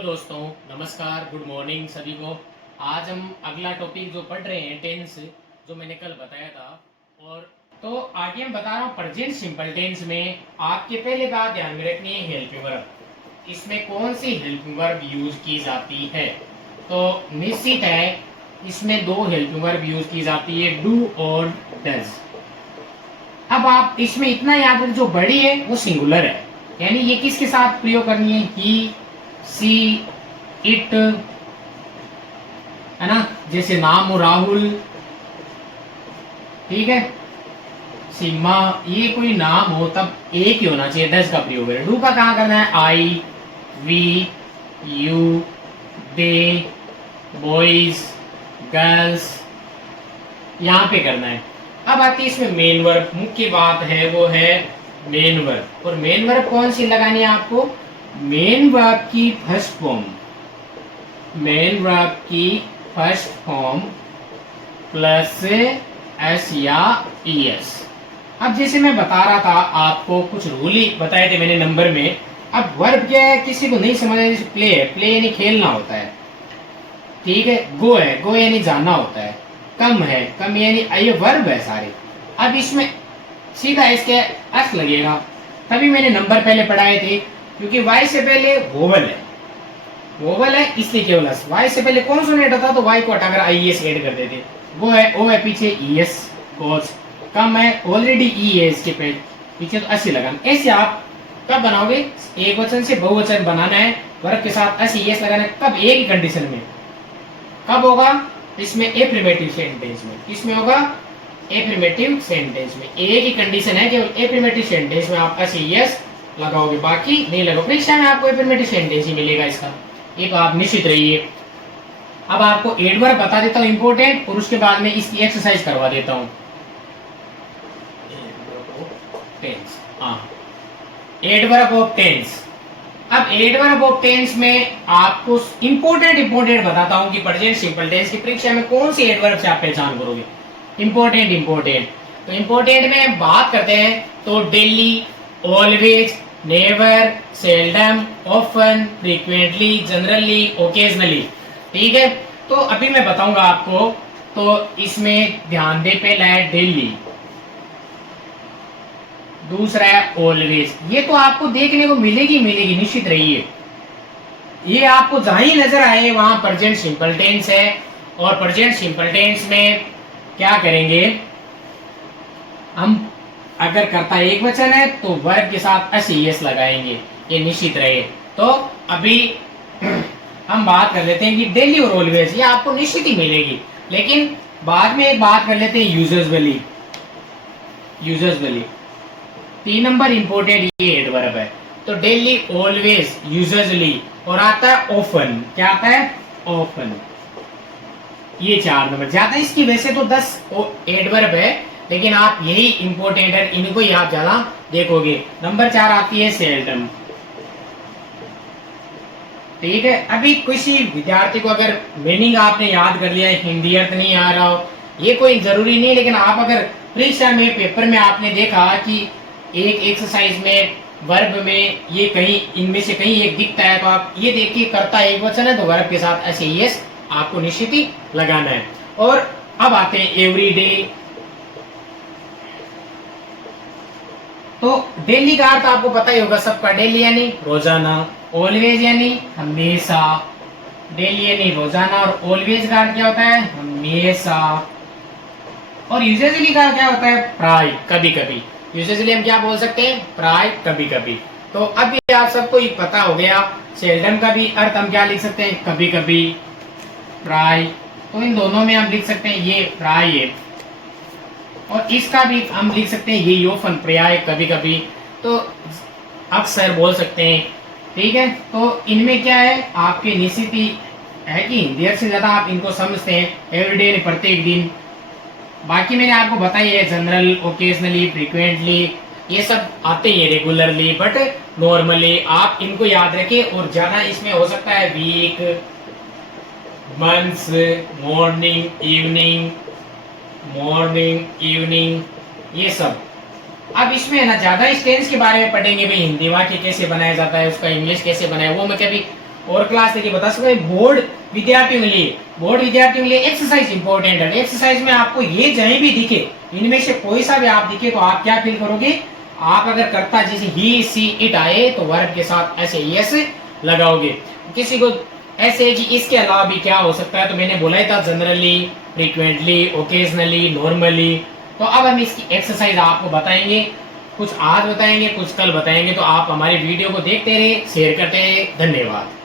Hello दोस्तों, नमस्कार, good morning सभी को। आज हम अगला टॉपिक जो पढ़ रहे हैं टेंस, जो मैंने कल बताया था। और तो आगे हम बता रहा हूँ प्रेजेंट सिंपल टेंस में आपके पहले बात ध्यान में रखनी है हेल्पिंग वर्ब। इसमें कौन सी हेल्पिंग वर्ब यूज की जाती है? तो निश्चित है इसमें दो हेल्पिंग वर्ब यूज की जाती है, डू और डज। अब आप इसमें इतना याद रखें, जो बड़ी है वो सिंगुलर है, यानी ये किसके साथ प्रयोग करनी है? ही, सी, इट, है ना। जैसे नाम हो राहुल, ठीक है, सीमा, ये कोई नाम हो तब एक ही होना चाहिए, दस का प्रयोग है। डू का कहाँ करना है? I, we, you, they, boys, girls, यहाँ पे करना है। अब आती है इसमें मेन वर्ब। मुख्य बात है वो है मेन वर्ब। और मेन वर्ब कौन सी लगानी है आपको? मेन वर्ब की फर्स्ट फॉर्म, मेन वर्ब की फर्स्ट फॉर्म प्लस एस या एस। अब जैसे मैं बता रहा था आपको, कुछ रूल ही बताए थे मैंने नंबर में। अब वर्ब क्या है, किसी को नहीं समझ आया, प्ले है, प्ले यानी खेलना होता है, ठीक है। गो है, गो यानी जाना होता है। कम है, कम यानी ये वर्ब है सारे। अब इसमें सीधा इसके एस लगेगा, तभी मैंने नंबर पहले पढ़ाए थे, क्योंकि वाई से पहले वोवल है, वोवल है इसलिए केवल एस। वाई से पहले कॉन्सोनेंट होता तो वाई को हटाकर आई एस ऐड कर देते। वो है, ओ है पीछे ई एस, कोस कम है, ऑलरेडी ई है इसके पीछे, तो एस ही लगाना। ऐसे आप कब बनाओगे? एक वचन से बहुवचन बनाना है, वर्ब के साथ एस ई एस लगाना है। कब? एक ही कंडीशन में। कब होगा? इसमें एफर्मेटिव सेंटेंस में। किसमें होगा? एफर्मेटिव सेंटेंस में। एक ही कंडीशन है, केवल एफर्मेटिव सेंटेंस में आप एस ई एस लगाओगे, बाकी नहीं लगाओगे। परीक्षा में आपको एफर्मेटिव सेंटेंस ही मिलेगा इसका, एक आप निश्चित रहिए। अब आपको एडवर्ब बता देता हूँ इंपॉर्टेंट, और उसके बाद में इसकी एक्सरसाइज करवा देता हूँ। Adverb of tense. अब एडवर्ब ऑफ टेंस में आपको इंपॉर्टेंट बताता हूं कि प्रेजेंट सिंपल टेंस की परीक्षा में कौन सी एडवर्ब से आप पहचान करोगे। इंपॉर्टेंट तो इंपॉर्टेंट में बात करते हैं तो daily, always, never, seldom, often, frequently, generally, occasionally, ठीक है। तो अभी मैं बताऊंगा आपको, तो इसमें ध्यान दे, पहला है डेली, दूसरा है ऑलवेज। ये तो आपको देखने को मिलेगी निश्चित रहिए। ये आपको जहां ही नजर आए वहां प्रेजेंट सिंपल टेंस है। और प्रेजेंट सिंपल टेंस में क्या करेंगे हम? अगर कर्ता एक वचन है तो वर्ब के साथ एस ई एस लगाएंगे, ये निश्चित रहे। तो अभी हम बात कर लेते हैं कि डेली और ऑलवेज, ये आपको निश्चित ही मिलेगी, लेकिन बाद में एक बात कर लेते हैं यूजुअली। 3 नंबर इंपोर्टेंट ये एडवर्ब है। तो डेली, ऑलवेज, यूजुअली, और आता है ऑफन। क्या आता है? ऑफन। ये 4 नंबर। ज्यादा इसकी वैसे तो 10 एडवर्ब है, लेकिन आप यही इंपोर्टेंट है, इनको ही आप ज्यादा देखोगे। नंबर 4 आती है सेल्डम, ठीक है। अभी किसी विद्यार्थी को अगर मीनिंग आपने याद कर लिया है, हिंदी अर्थ नहीं आ रहा हो, ये कोई जरूरी नहीं, लेकिन आप अगर परीक्षा में पेपर में आपने देखा कि एक एक्सरसाइज में वर्ब में ये कहीं इनमें से कहीं एक दिखता है, तो आप ये देखिए कर्ता एक वचन है तो वर्ब के साथ ऐसे यस आपको निश्चित ही लगाना है। और अब आते हैं एवरी डे। तो डेली का अर्थ आपको पता ही होगा सबका, डेली यानी रोजाना, ऑलवेज यानी हमेशा। डेली यानी रोजाना, और ऑलवेज का अर्थ क्या होता है? हमेशा। और यूजुअली का क्या होता है? प्राय, कभी कभी। यूजुअली हम क्या बोल सकते हैं? प्राय, कभी कभी। तो अब ये आप सबको ही पता हो गया। सेल्डम का भी अर्थ हम क्या लिख सकते हैं? कभी कभी, प्राय। तो इन दोनों में हम लिख सकते हैं ये प्राय है, और इसका भी हम लिख सकते हैं ये ऑफन, प्राय, कभी कभी, तो अक्सर बोल सकते हैं, ठीक है। तो इनमें क्या है आपके निश्चित ही है कि हिंदी से ज्यादा आप इनको समझते हैं। एवरीडे, प्रत्येक दिन। बाकी मैंने आपको बताई है जनरल, ओकेजनली, फ्रीक्वेंटली, ये सब आते हैं रेगुलरली, बट नॉर्मली आप इनको याद रखें। और ज्यादा इसमें हो सकता है वीक, मंथ्स, मॉर्निंग, इवनिंग, ये सब। अब इसमें ना ज्यादा इस टेंस के बारे में पढ़ेंगे, भाई हिंदी वाक्य कैसे बनाया जाता है, उसका इंग्लिश कैसे बनाया, वो मैं कभी और क्लास लेके बता सकते हैं। बोर्ड विद्यार्थियों के लिए एक्सरसाइज इंपॉर्टेंट है। एक्सरसाइज में आपको ये जहीं भी दिखे, इनमें से कोई सा भी आप दिखे तो आप क्या फील करोगे, आप अगर कर्ता जैसे ही सी इट आए तो वर्ब के साथ ऐसे यस लगाओगे। किसी को ऐसे है कि इसके अलावा भी क्या हो सकता है, तो मैंने बोला ही था जनरली, फ्रीक्वेंटली, ओकेजनली, नॉर्मली। तो अब हम इसकी एक्सरसाइज आपको बताएंगे, कुछ आज बताएंगे कुछ कल बताएंगे। तो आप हमारी वीडियो को देखते रहे, शेयर करते रहे। धन्यवाद।